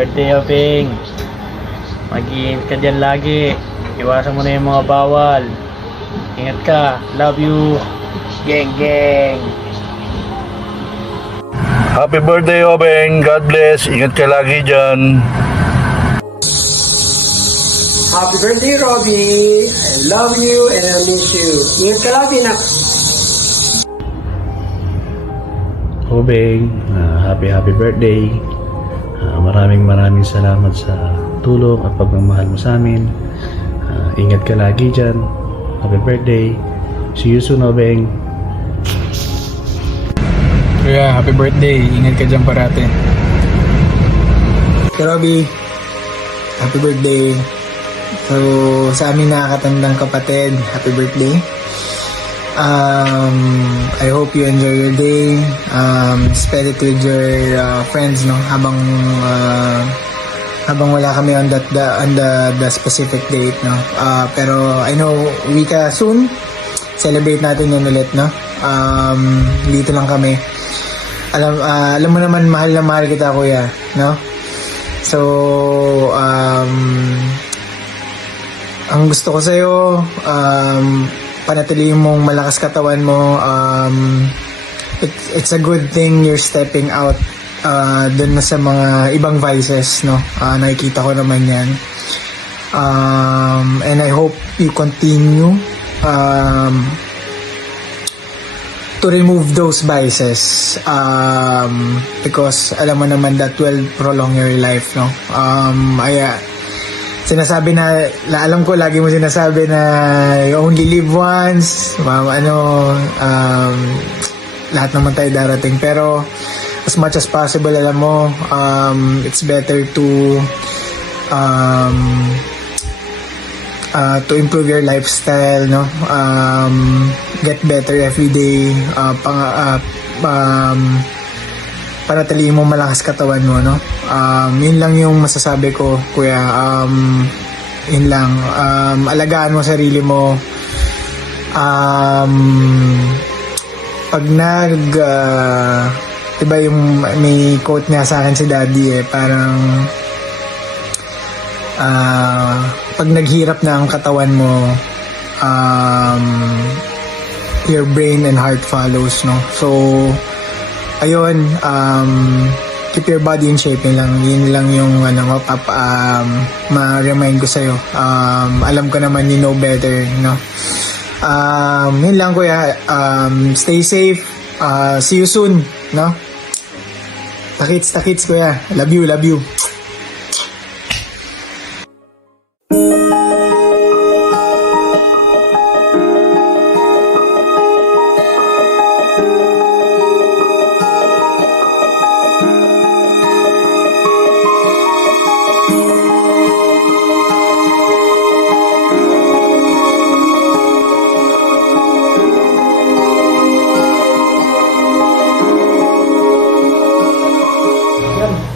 birthday, Obeng. Mag-iingat ka dyan lagi. Iwasan mo na yung mga bawal. Ingat ka. Love you. Geng, geng. Happy birthday, Obeng. God bless. Ingat ka lagi dyan. Happy birthday, Robbie. I love you and I miss you. Ingat ka lagi na. Obeng, happy birthday. Maraming salamat sa tulong at pagmamahal mo sa amin. Ingat ka lagi dyan. Happy birthday. See you soon, Obeng. Kuya, happy birthday. Ingat ka dyan parate. Robbie, happy birthday. So, sa aming nakakatandang kapatid, happy birthday. I hope you enjoy your day. Spend it with your friends, no? Habang wala kami on the specific date, no? Pero I know wika soon. Celebrate natin yun ulit, no? Dito lang kami. Alam mo naman, mahal na mahal kita, kuya, no? So, ang gusto ko sa'yo, panatilihin mong malakas katawan mo. It's a good thing you're stepping out dun na sa mga ibang vices, no? Nakikita ko naman yan. And I hope you continue to remove those vices, because alam mo naman that will prolong your life, no? Sinasabi na alam ko lagi mo sinasabi na you only live once, lahat naman tayo darating, pero as much as possible, alam mo, it's better to improve your lifestyle, no? Get better every day, panatilihin mo malakas katawan mo, no? Yun lang yung masasabi ko, kuya. Yun lang. Alagaan mo sarili mo. Pag diba yung may quote nga sa akin si daddy, parang pag naghirap na ang katawan mo, your brain and heart follows, no? So ayun, keep your body in shape. Yun lang yung ma-remind ko sa'yo. Alam ko naman you know better, no? Yun lang, kuya. Stay safe. See you soon, no? Takits, kuya. Love you.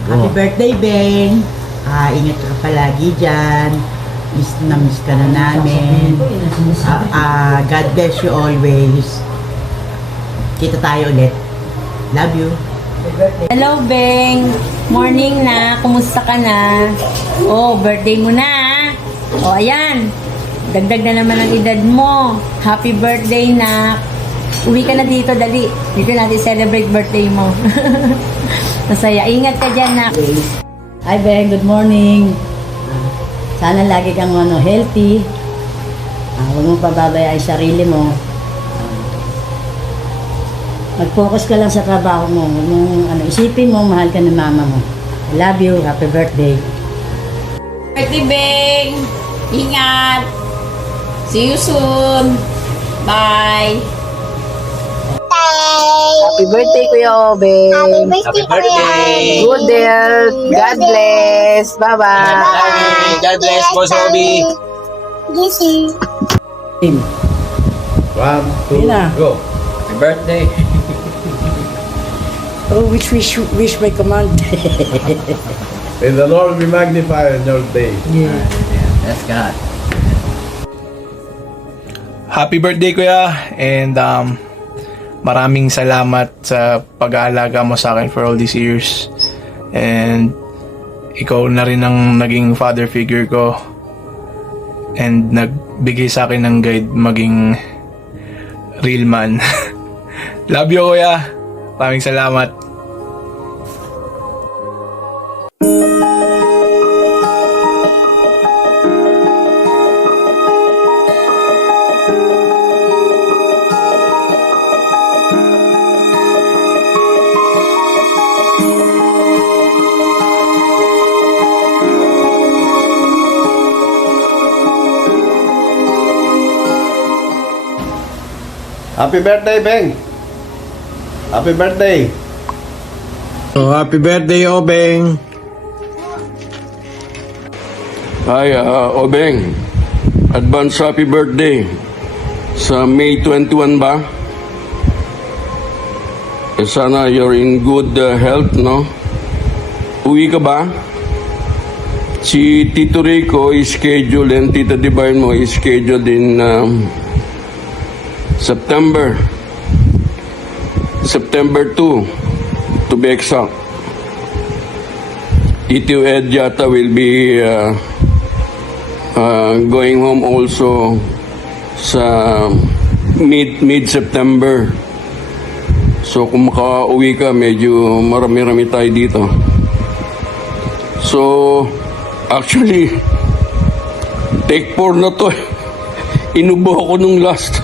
Happy birthday, Beng. Ingat ka palagi dyan. Miss ka na namin. God bless you always. Kita tayo ulit. Love you. Hello, Beng. Morning na. Kumusta ka na? Oh, birthday mo na. Oh, ayan. Dagdag na naman ang edad mo. Happy birthday, na. Uwi ka na dito, dali. Dito natin celebrate birthday mo. Masaya. Ingat ka dyan, na. Hi, Beng. Good morning. Sana lagi kang healthy. Huwag mong pababayaan yung sarili mo. Mag-focus ka lang sa trabaho mo. Huwag mong isipin mo, mahal ka ng mama mo. I love you. Happy birthday. Birthday, Beng. Ingat. See you soon. Bye. Happy birthday, Kuya Obeng. Happy birthday. Good health. God bless. Bye-bye. God bless, Boss Obi. Team. 1, 2, Yun na. go. Happy birthday. Oh, which wish may command. May the Lord be magnified in your day. Yeah. That's God. Happy birthday, Kuya. And maraming salamat sa pag-aalaga mo sa akin for all these years. And ikaw na rin ang naging father figure ko and nagbigay sa akin ng guide maging real man. Love you, kuya. Maraming salamat. Happy birthday, Beng! Happy birthday! Oh, happy birthday, Obeng! Hi, Obeng. Advance happy birthday. Sa May 21 ba? Sana you're in good health, no? Uwi ka ba? Si Tito Rico is scheduled and Tita Divine mo is scheduled in September 2 to be exact. Tito Ed yata will be going home also sa mid-September. So kung makauwi ka, medyo marami-rami tayo dito. So actually take 4 na to. Inubo ako nung last.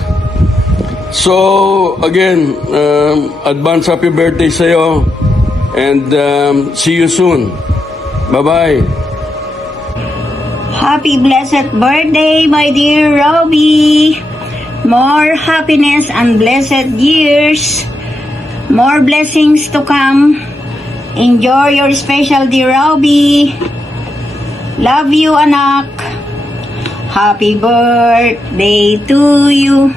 So, again, advance happy birthday sa'yo and see you soon. Bye-bye. Happy blessed birthday, my dear Robbie. More happiness and blessed years. More blessings to come. Enjoy your special, dear Robbie. Love you, anak. Happy birthday to you.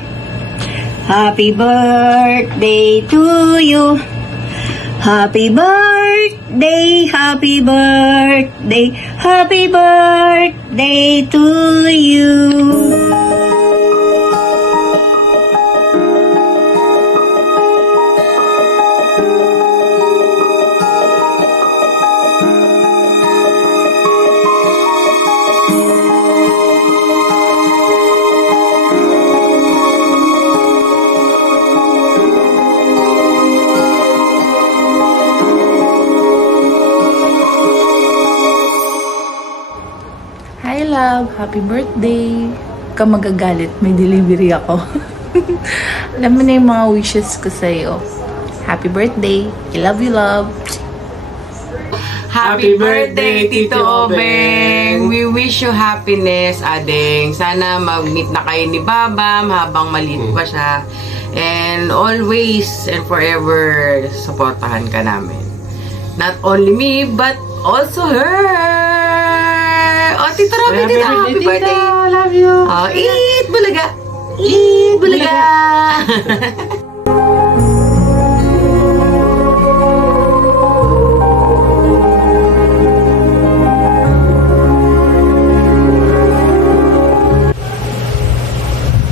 Happy birthday to you. Happy birthday, happy birthday, happy birthday to you. Hi love, happy birthday. Huwag ka magagalit, may delivery ako. Alam mo na yung mga wishes ko sa'yo. Happy birthday, I love you love. Happy birthday, Tito Obeng! We wish you happiness, Adeng. Sana mag-meet na kayo ni Babam habang maliit pa siya. And always and forever, supportahan ka namin. Not only me, but also her! Oh, Tito Robin, Tito, happy birthday! I love you! Oh, eat bulaga! Eat bulaga!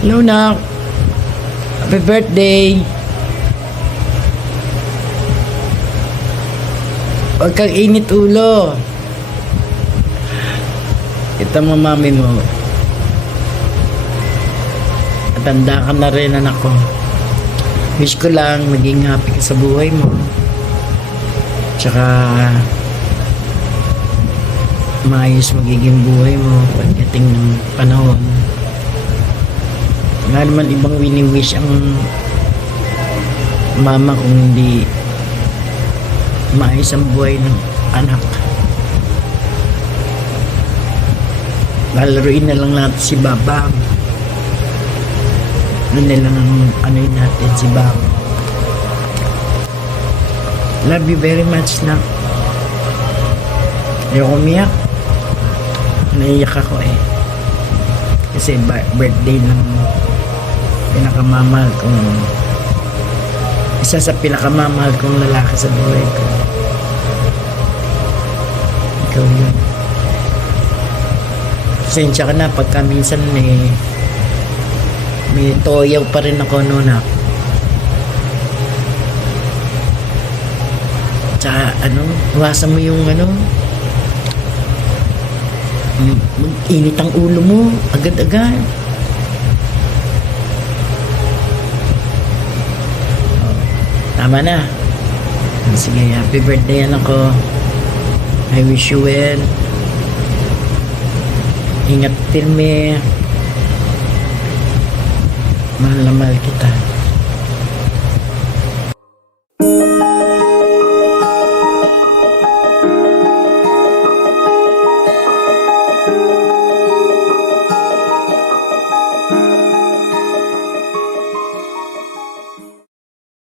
Hello, Nak. Happy birthday. Huwag kang init ulo. Kita mo, mami mo. Matanda ka na rin, anak ko. Wish ko lang maging happy ka sa buhay mo. Tsaka maayos magiging buhay mo pagdating ng panahon. Nga naman ibang wini-wish ang mama kung hindi maayos ang buhay ng anak. Lalaruin na lang natin si Baba. Ano na lang ang anoin natin si Baba. Love you very much, Nak. Ayoko umiyak. Naiyak ako eh. Kasi birthday ng pinakamamahal kong isa sa pinakamamahal kong lalaki sa buhay ko. Ikaw yun. Pasensya ka na pagka minsan may toyaw pa rin ako noon, ha. Tsaka iwasan mo yung Mag-init ang ulo mo, agad-agad. Tama na. Sige, happy birthday anak ko. I wish you well. Ingat, Tilme. Mahal na mahal kita.